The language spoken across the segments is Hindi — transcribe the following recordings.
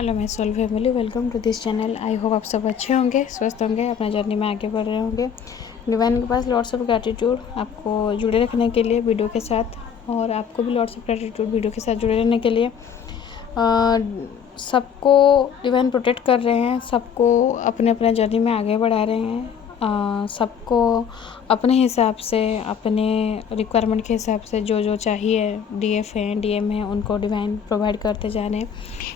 Hello my soul family, welcome to this channel. I hope आप सब अच्छे होंगे, स्वस्थ होंगे, अपना जर्नी में आगे बढ़ रहे होंगे। डिवाइन के पास लॉट्स ऑफ ग्रैटिट्यूड आपको जुड़े रखने के लिए वीडियो के साथ, और आपको भी लॉट्स ऑफ ग्रैटिट्यूड वीडियो के साथ जुड़े रहने के लिए। सबको डिवाइन प्रोटेक्ट कर रहे हैं, सबको अपने अपने जर्नी में आगे बढ़ा रहे हैं। सबको अपने हिसाब से, अपने रिक्वायरमेंट के हिसाब से जो जो चाहिए, डीएफ हैं, डीएम हैं, उनको डिवाइन प्रोवाइड करते जा रहे हैं।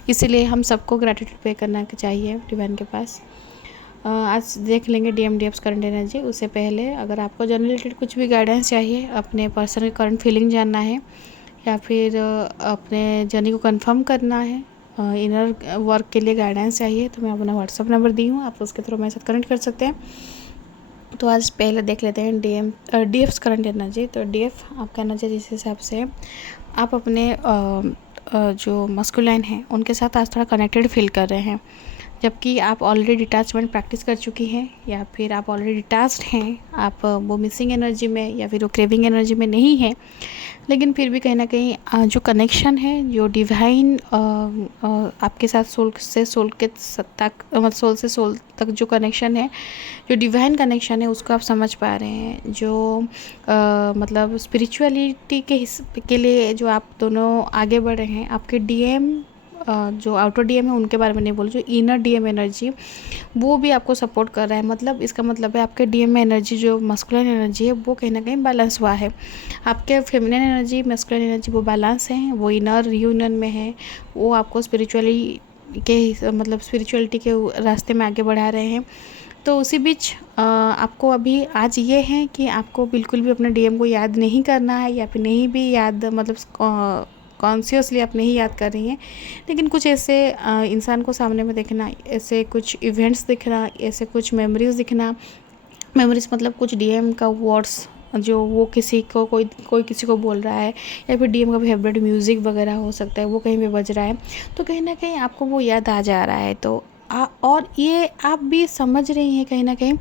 इसीलिए हम सबको ग्रैटिट्यूड पे करना चाहिए डिवाइन के पास। आज देख लेंगे डीएम डीएफ्स करंट एनर्जी। उससे पहले अगर आपको जनरल रिलेटेड कुछ भी गाइडेंस चाहिए, अपने पर्सनल करंट फीलिंग जानना है, या फिर अपने जर्नी को कंफर्म करना है, इनर वर्क के लिए गाइडेंस चाहिए, तो मैं अपना व्हाट्सअप नंबर दी हूँ, आप उसके थ्रू मेरे साथ कनेक्ट कर सकते हैं। तो आज पहले देख लेते हैं डीएफ्स करंट एनर्जी। तो डीएफ आपका एनर्जी जिस हिसाब से आप अपने जो मस्कुलाइन हैं उनके साथ आज थोड़ा कनेक्टेड फील कर रहे हैं, जबकि आप ऑलरेडी डिटैचमेंट प्रैक्टिस कर चुकी हैं, या फिर आप ऑलरेडी डिटैच्ड हैं, आप वो मिसिंग एनर्जी में या फिर वो क्रेविंग एनर्जी में नहीं है। लेकिन फिर भी कहीं ना कहीं जो कनेक्शन है, जो डिवाइन आपके साथ सोल से सोल के तक, मतलब सोल से सोल तक जो कनेक्शन है, जो डिवाइन कनेक्शन है, उसको आप समझ पा रहे हैं। जो मतलब स्पिरिचुअलिटी के लिए जो आप दोनों आगे बढ़ रहे हैं, आपके डीएम जो आउटर डीएम है उनके बारे में नहीं बोल, जो इनर डीएम एनर्जी वो भी आपको सपोर्ट कर रहा है। मतलब इसका मतलब है आपके डीएम में एनर्जी, जो मस्कुलिन एनर्जी है, वो कहीं ना कहीं बैलेंस हुआ है। आपके फेमिनिन एनर्जी, मस्कुलिन एनर्जी वो बैलेंस है, वो इनर यूनियन में है, वो आपको स्पिरिचुअलिटी के रास्ते में आगे बढ़ा रहे हैं। तो उसी बीच आपको अभी आज ये है कि आपको बिल्कुल भी अपने डीएम को याद नहीं करना है, या फिर नहीं भी याद, मतलब कॉन्शियसली आप नहीं याद कर रही हैं, लेकिन कुछ ऐसे इंसान को सामने में देखना, ऐसे कुछ इवेंट्स दिखना, ऐसे कुछ मेमोरीज दिखना। मेमोरीज मतलब कुछ डीएम का वर्ड्स, जो वो किसी को कोई किसी को बोल रहा है, या फिर डीएम का फेवरेट म्यूज़िक वगैरह हो सकता है, वो कहीं पे बज रहा है, तो कहीं ना कहीं आपको वो याद आ जा रहा है। तो और ये आप भी समझ रही हैं कहीं ना कहीं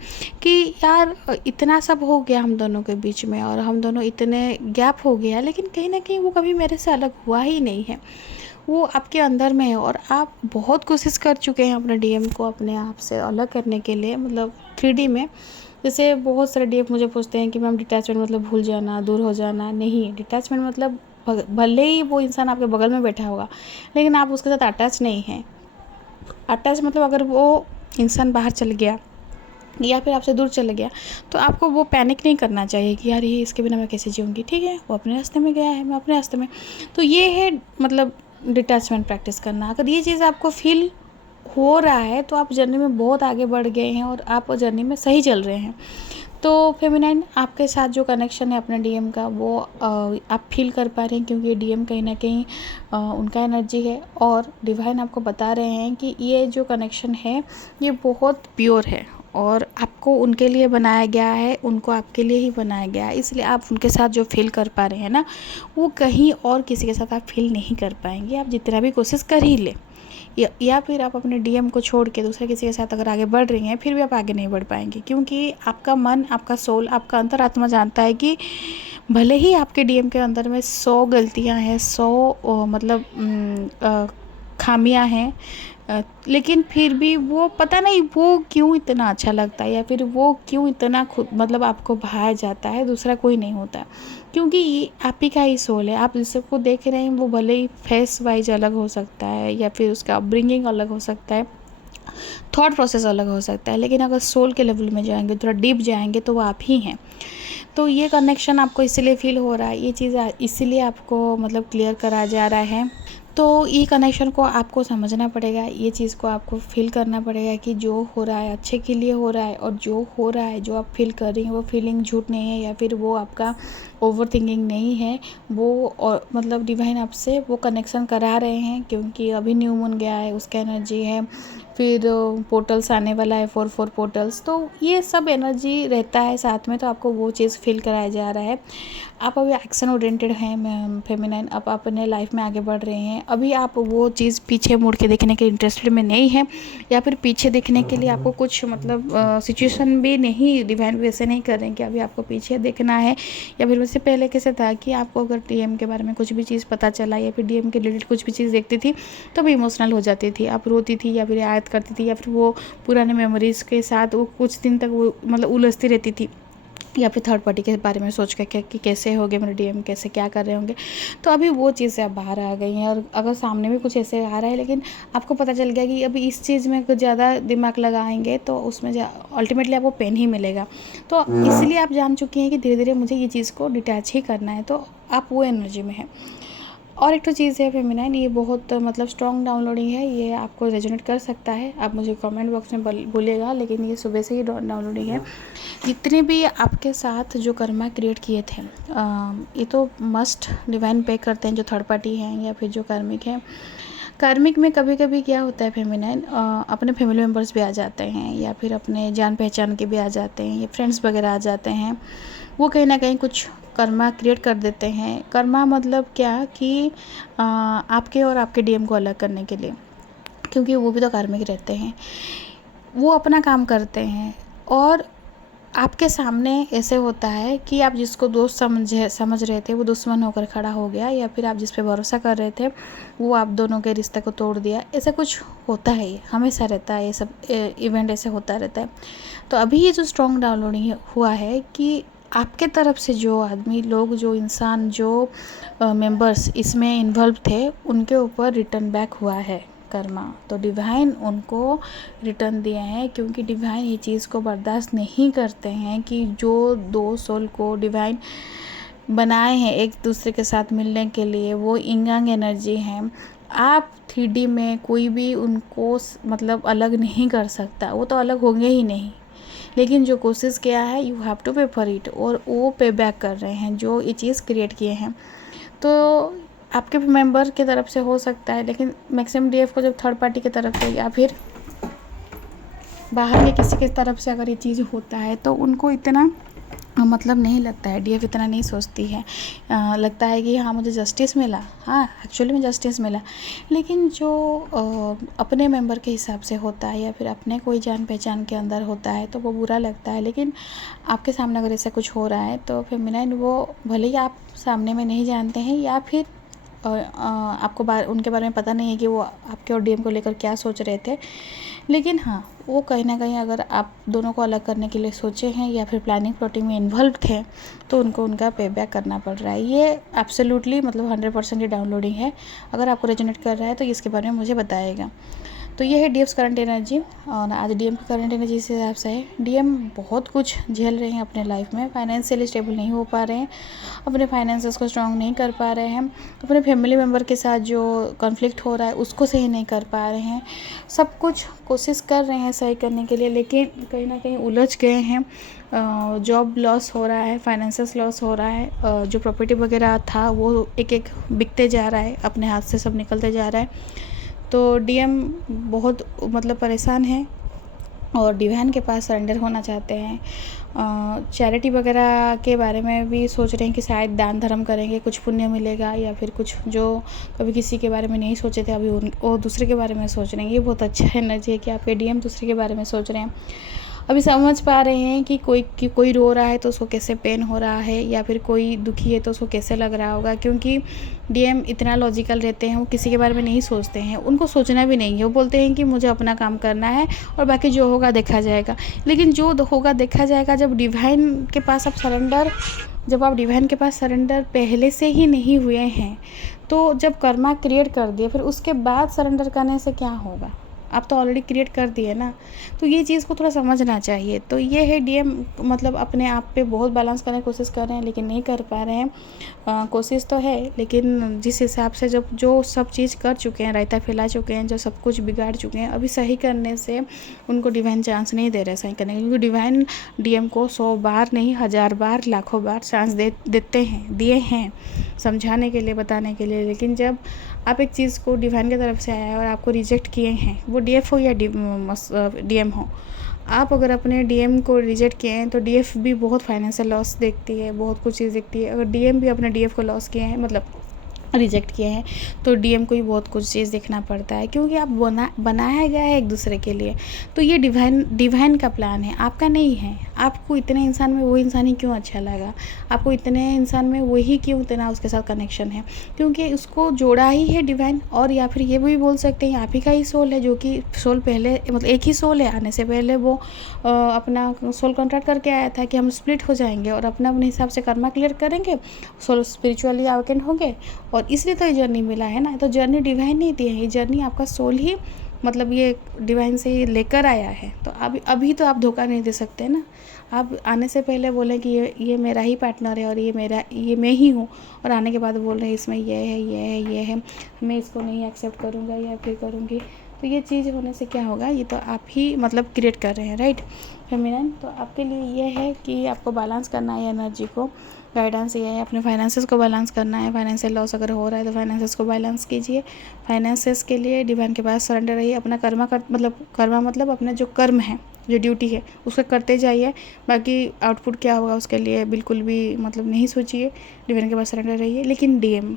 कि यार इतना सब हो गया हम दोनों के बीच में, और हम दोनों इतने गैप हो गया, लेकिन कहीं ना कहीं वो कभी मेरे से अलग हुआ ही नहीं है, वो आपके अंदर में है। और आप बहुत कोशिश कर चुके हैं अपने डीएम को अपने आप से अलग करने के लिए, मतलब 3D में। जैसे बहुत सारे डीएम मुझे पूछते हैं कि मैम डिटैचमेंट मतलब भूल जाना, दूर हो जाना। नहीं, डिटैचमेंट मतलब भले ही वो इंसान आपके बगल में बैठा होगा, लेकिन आप उसके साथ अटैच नहीं हैं। अटैच मतलब अगर वो इंसान बाहर चल गया या फिर आपसे दूर चला गया, तो आपको वो पैनिक नहीं करना चाहिए कि यार ये इसके बिना मैं कैसे जीऊँगी। ठीक है, वो अपने रास्ते में गया है, मैं अपने रास्ते में। तो ये है मतलब डिटैचमेंट प्रैक्टिस करना। अगर ये चीज़ आपको फील हो रहा है तो आप जर्नी में बहुत आगे बढ़ गए हैं, और आप जर्नी में सही चल रहे हैं। तो फेमिनाइन आपके साथ जो कनेक्शन है अपने डीएम का, वो आप फील कर पा रहे हैं, क्योंकि डीएम कहीं ना कहीं उनका एनर्जी है, और डिवाइन आपको बता रहे हैं कि ये जो कनेक्शन है ये बहुत प्योर है, और आपको उनके लिए बनाया गया है, उनको आपके लिए ही बनाया गया है। इसलिए आप उनके साथ जो फील कर पा रहे हैं ना, वो कहीं और किसी के साथ आप फील नहीं कर पाएंगे, आप जितना भी कोशिश कर ही ले। या फिर आप अपने डीएम को छोड़ के दूसरे किसी के साथ अगर आगे बढ़ रही हैं, फिर भी आप आगे नहीं बढ़ पाएंगे, क्योंकि आपका मन, आपका सोल, आपका अंतरात्मा जानता है कि भले ही आपके डीएम के अंदर में 100 गलतियां हैं, 100 मतलब खामियां हैं, लेकिन फिर भी वो पता नहीं वो क्यों इतना अच्छा लगता है, या फिर वो क्यों इतना खुद मतलब आपको भाया जाता है, दूसरा कोई नहीं होता। क्योंकि ये आप ही का ही सोल है। आप जिसको देख रहे हैं वो भले ही फेस वाइज अलग हो सकता है, या फिर उसका अपब्रिंगिंग अलग हो सकता है, थॉट प्रोसेस अलग हो सकता है, लेकिन अगर सोल के लेवल में जाएंगे, थोड़ा डीप जाएंगे, तो वो आप ही हैं। तो ये कनेक्शन आपको इसीलिए फील हो रहा है, ये चीज़ इसीलिए आपको मतलब क्लियर करा जा रहा है। तो ये कनेक्शन को आपको समझना पड़ेगा, ये चीज़ को आपको फील करना पड़ेगा कि जो हो रहा है अच्छे के लिए हो रहा है, और जो हो रहा है, जो आप फील कर रही हैं, वो फीलिंग झूठ नहीं है, या फिर वो आपका ओवर थिंकिंग नहीं है। वो और मतलब डिवाइन आपसे वो कनेक्शन करा रहे हैं, क्योंकि अभी न्यू मून गया है, उसका एनर्जी है, फिर पोर्टल्स आने वाला है 4 पोर्टल्स, तो ये सब एनर्जी रहता है साथ में, तो आपको वो चीज़ फील कराया जा रहा है। आप अभी एक्शन ओरिएंटेड हैं फेमिनाइन, आप अपने लाइफ में आगे बढ़ रहे हैं। अभी आप वो चीज़ पीछे मुड़ के देखने के इंटरेस्टेड में नहीं है, या फिर पीछे देखने के लिए आपको कुछ मतलब सिचुएशन भी नहीं, डिवाइन वैसे नहीं कर रहे हैं कि अभी आपको पीछे देखना है। या फिर वैसे पहले कैसे था कि आपको अगर डीएम के बारे में कुछ भी चीज़ पता चला या फिर डीएम के रिलेटेड कुछ भी चीज़ देखती थी तो भी इमोशनल हो जाती थी, आप रोती थी या फिर याद करती थी, या फिर वो पुराने मेमोरीज़ के साथ वो कुछ दिन तक वो मतलब उलझती रहती थी, या फिर थर्ड पार्टी के बारे में सोच कर कि कैसे होंगे मेरे डीएम, कैसे क्या कर रहे होंगे। तो अभी वो चीज़ें अब बाहर आ गई हैं, और अगर सामने भी कुछ ऐसे आ रहा है लेकिन आपको पता चल गया कि अभी इस चीज़ में कुछ ज़्यादा दिमाग लगाएंगे तो उसमें अल्टीमेटली आपको पेन ही मिलेगा। तो इसलिए आप जान चुकी हैं कि धीरे धीरे मुझे ये चीज़ को डिटैच ही करना है, तो आप वो एनर्जी में है। और एक तो चीज़ है फेमिनाइन, ये बहुत मतलब स्ट्रॉन्ग डाउनलोडिंग है, ये आपको रेजोनेट कर सकता है, आप मुझे कमेंट बॉक्स में बोलिएगा, लेकिन ये सुबह से ही डाउनलोडिंग है। जितने भी आपके साथ जो कर्मा क्रिएट किए थे, ये तो मस्ट डिवाइन पे करते हैं जो थर्ड पार्टी हैं या फिर जो कार्मिक हैं। कार्मिक में कभी कभी क्या होता है फेमिनाइन, अपने फैमिली मेम्बर्स भी आ जाते हैं, या फिर अपने जान पहचान के भी आ जाते हैं, या फ्रेंड्स वगैरह आ जाते हैं। वो कहीं ना कहीं कुछ कर्मा क्रिएट कर देते हैं। कर्मा मतलब क्या कि आपके और आपके डीएम को अलग करने के लिए, क्योंकि वो भी तो कार्मिक रहते हैं, वो अपना काम करते हैं। और आपके सामने ऐसे होता है कि आप जिसको दोस्त समझ रहे थे वो दुश्मन होकर खड़ा हो गया, या फिर आप जिस पे भरोसा कर रहे थे वो आप दोनों के रिश्ते को तोड़ दिया। ऐसा कुछ होता है, ये हमेशा रहता है, ये सब इवेंट ऐसे होता रहता है। तो अभी ये जो स्ट्रॉन्ग डाउनलोडिंग हुआ है कि आपके तरफ से जो आदमी लोग, जो इंसान, जो मेंबर्स इसमें इन्वॉल्व थे, उनके ऊपर रिटर्न बैक हुआ है कर्मा। तो डिवाइन उनको रिटर्न दिए हैं, क्योंकि डिवाइन ये चीज़ को बर्दाश्त नहीं करते हैं कि जो दो सोल को डिवाइन बनाए हैं एक दूसरे के साथ मिलने के लिए, वो इंग यांग एनर्जी हैं। आप 3D में कोई भी उनको मतलब अलग नहीं कर सकता, वो तो अलग होंगे ही नहीं। लेकिन जो कोशिश किया है, यू हैव टू पे फॉर इट, और वो पे बैक कर रहे हैं जो ये चीज़ क्रिएट किए हैं। तो आपके मेंबर की तरफ से हो सकता है, लेकिन मैक्सिमम डीएफ को जब थर्ड पार्टी की तरफ से या फिर बाहर के किसी की तरफ से अगर ये चीज़ होता है तो उनको इतना मतलब नहीं लगता है, डीएफ इतना नहीं सोचती है। लगता है कि हाँ मुझे जस्टिस मिला, हाँ एक्चुअली में जस्टिस मिला। लेकिन जो अपने मेंबर के हिसाब से होता है या फिर अपने कोई जान पहचान के अंदर होता है तो वो बुरा लगता है। लेकिन आपके सामने अगर ऐसा कुछ हो रहा है तो फेमिनाइन वो भले ही आप सामने में नहीं जानते हैं, या फिर आपको उनके बारे में पता नहीं है कि वो आपके और डीएम को लेकर क्या सोच रहे थे, लेकिन हाँ वो कहीं ना कहीं अगर आप दोनों को अलग करने के लिए सोचे हैं या फिर प्लानिंग प्लॉटिंग में इन्वॉल्व थे तो उनको उनका पे बैक करना पड़ रहा है। ये एब्सोल्युटली मतलब 100% ये डाउनलोडिंग है। अगर आपको रेजोनेट कर रहा है तो इसके बारे में मुझे बताइएगा। तो ये है डीएम्स करंट एनर्जी, और आज डीएम की करंट एनर्जी इस हिसाब से है। डीएम बहुत कुछ झेल रहे हैं अपने लाइफ में, फाइनेंशियली स्टेबल नहीं हो पा रहे हैं, अपने फाइनेंसेस को स्ट्रॉन्ग नहीं कर पा रहे हैं, अपने फैमिली मेम्बर के साथ जो कॉन्फ्लिक्ट हो रहा है उसको सही नहीं कर पा रहे हैं। सब कुछ कोशिश कर रहे हैं सही करने के लिए, लेकिन कहीं ना कहीं उलझ गए हैं। जॉब लॉस हो रहा है, फाइनेंसेस लॉस हो रहा है, जो प्रॉपर्टी वगैरह था वो एक एक बिकते जा रहा है, अपने हाथ से सब निकलते जा रहा है। तो डीएम बहुत मतलब परेशान है और डिवाइन के पास सरेंडर होना चाहते हैं। चैरिटी वगैरह के बारे में भी सोच रहे हैं कि शायद दान धर्म करेंगे कुछ पुण्य मिलेगा, या फिर कुछ जो कभी किसी के बारे में नहीं सोचे थे अभी वो दूसरे के बारे में सोच रहे हैं। ये बहुत अच्छा एनर्जी है कि आपके डीएम दूसरे के बारे में सोच रहे हैं। अभी समझ पा रहे हैं कि कोई रो रहा है तो उसको कैसे पेन हो रहा है, या फिर कोई दुखी है तो उसको कैसे लग रहा होगा, क्योंकि डीएम इतना लॉजिकल रहते हैं, वो किसी के बारे में नहीं सोचते हैं, उनको सोचना भी नहीं है। वो बोलते हैं कि मुझे अपना काम करना है और बाकी जो होगा देखा जाएगा। लेकिन जो होगा देखा जाएगा जब डिवाइन के पास आप डिवाइन के पास सरेंडर पहले से ही नहीं हुए हैं, तो जब कर्मा क्रिएट कर दिए फिर उसके बाद सरेंडर करने से क्या होगा, आप तो ऑलरेडी क्रिएट कर दिए ना। तो ये चीज़ को थोड़ा समझना चाहिए। तो ये है डीएम मतलब अपने आप पे बहुत बैलेंस करने की कोशिश कर रहे हैं लेकिन नहीं कर पा रहे हैं। कोशिश तो है, लेकिन जिस हिसाब से जब जो सब चीज़ कर चुके हैं, रायता फैला चुके हैं, जो सब कुछ बिगाड़ चुके हैं, अभी सही करने से उनको डिवाइन चांस नहीं दे रहे सही करने, क्योंकि डिवाइन डीएम को 100 बार नहीं 1000 बार लाखों बार चांस दिए हैं समझाने के लिए, बताने के लिए। लेकिन जब आप एक चीज़ को डिवाइन की तरफ से आया है और आपको रिजेक्ट किए हैं, वो डीएफ हो या डीएम हो, आप अगर अपने डीएम को रिजेक्ट किए हैं तो डीएफ भी बहुत फाइनेंशियल लॉस देखती है, बहुत कुछ चीज़ देखती है। अगर डीएम भी अपने डीएफ को लॉस किए हैं, मतलब रिजेक्ट किए हैं, तो डीएम को ही बहुत कुछ चीज़ देखना पड़ता है, क्योंकि आप बनाया गया है एक दूसरे के लिए। तो ये डिवाइन का प्लान है, आपका नहीं है। आपको इतने इंसान में वो इंसान ही क्यों अच्छा लगा, आपको इतने इंसान में वही क्यों इतना उसके साथ कनेक्शन है, क्योंकि उसको जोड़ा ही है डिवाइन। और या फिर ये भी बोल सकते हैं आप ही का ही सोल है, जो कि सोल पहले, मतलब एक ही सोल है, आने से पहले वो अपना सोल कॉन्ट्रैक्ट करके आया था कि हम स्प्लिट हो जाएंगे और अपने अपने हिसाब से कर्मा क्लियर करेंगे, सोल स्पिरिचुअली अवेकेंड होंगे, और इसलिए तो ये जर्नी मिला है ना। तो जर्नी डिवाइन नहीं दी है, ये जर्नी आपका सोल ही, मतलब ये डिवाइन से ही लेकर आया है। तो अभी तो आप धोखा नहीं दे सकते ना। आप आने से पहले बोलें कि ये मेरा ही पार्टनर है और ये मैं ही हूँ, और आने के बाद बोल रहे हैं इसमें ये है, ये है, ये है, मैं इसको नहीं एक्सेप्ट करूँगा या फिर करूँगी। तो ये चीज़ होने से क्या होगा, ये तो आप ही मतलब क्रिएट कर रहे हैं, राइट फेमिनिन। तो आपके लिए ये है कि आपको बैलेंस करना है एनर्जी को। गाइडेंस ये है, अपने फाइनेंसेस को बैलेंस करना है। फाइनेंशियल लॉस अगर हो रहा है तो फाइनेंसेस को बैलेंस कीजिए। फाइनेंसेस के लिए डिवाइन के पास सरेंडर रहिए। अपना कर्मा मतलब अपना जो कर्म है, जो ड्यूटी है, उसको करते जाइए। बाकी आउटपुट क्या होगा उसके लिए बिल्कुल भी मतलब नहीं सोचिए, डिवाइन के पास सरेंडर रहिए। लेकिन डीएम,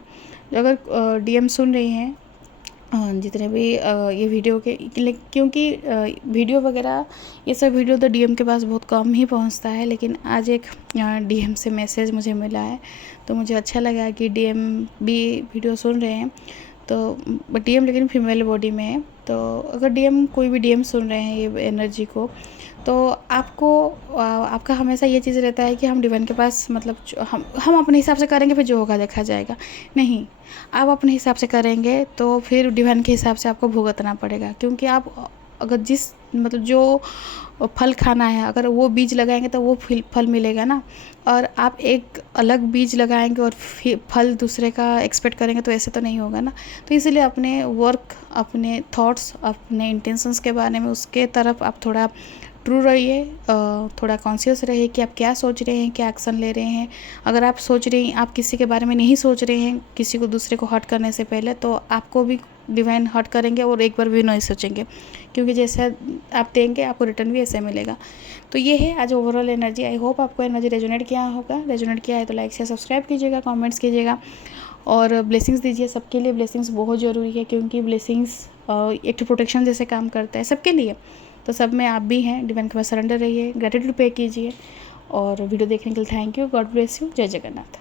अगर डीएम सुन रही हैं जितने भी ये वीडियो के, क्योंकि वीडियो वगैरह ये सब वीडियो तो डीएम के पास बहुत कम ही पहुंचता है, लेकिन आज एक डीएम से मैसेज मुझे मिला है, तो मुझे अच्छा लगा कि डीएम भी वीडियो सुन रहे हैं। तो डीएम लेकिन फीमेल बॉडी में है। तो अगर डीएम, कोई भी डीएम सुन रहे हैं ये एनर्जी को, तो आपको आपका हमेशा ये चीज़ रहता है कि हम डिवाइन के पास, मतलब हम अपने हिसाब से करेंगे, फिर जो होगा देखा जाएगा। नहीं, आप अपने हिसाब से करेंगे तो फिर डिवाइन के हिसाब से आपको भुगतना पड़ेगा, क्योंकि आप अगर जिस, मतलब जो फल खाना है, अगर वो बीज लगाएंगे तो वो फल मिलेगा ना। और आप एक अलग बीज लगाएंगे और फिर फल दूसरे का एक्सपेक्ट करेंगे, तो ऐसे तो नहीं होगा ना। तो इसीलिए अपने वर्क, अपने थॉट्स, अपने इंटेंशंस के बारे में, उसके तरफ आप थोड़ा ट्रू रहिए, थोड़ा कॉन्शियस रहिए कि आप क्या सोच रहे हैं, क्या एक्शन ले रहे हैं। अगर आप सोच रहे हैं, आप किसी के बारे में नहीं सोच रहे हैं किसी को, दूसरे को हर्ट करने से पहले, तो आपको भी डिवाइन हर्ट करेंगे और एक बार भी नहीं सोचेंगे, क्योंकि जैसे आप देंगे आपको रिटर्न भी ऐसे मिलेगा। तो ये है आज ओवरऑल एनर्जी। आई होप आपको एनर्जी रेजोनेट किया होगा। रेजोनेट किया है तो लाइक शेयर सब्सक्राइब कीजिएगा, कमेंट्स कीजिएगा और ब्लेसिंग्स दीजिए। सबके लिए ब्लेसिंग्स बहुत ज़रूरी है, क्योंकि ब्लेसिंग्स एक प्रोटेक्शन जैसे काम करता है सबके लिए। तो सब में आप भी हैं, डिवाइन के पास सरेंडर रहिए, ग्रेटिट्यूड पे कीजिए। और वीडियो देखने के लिए thank you. God bless you. जय जगन्नाथ।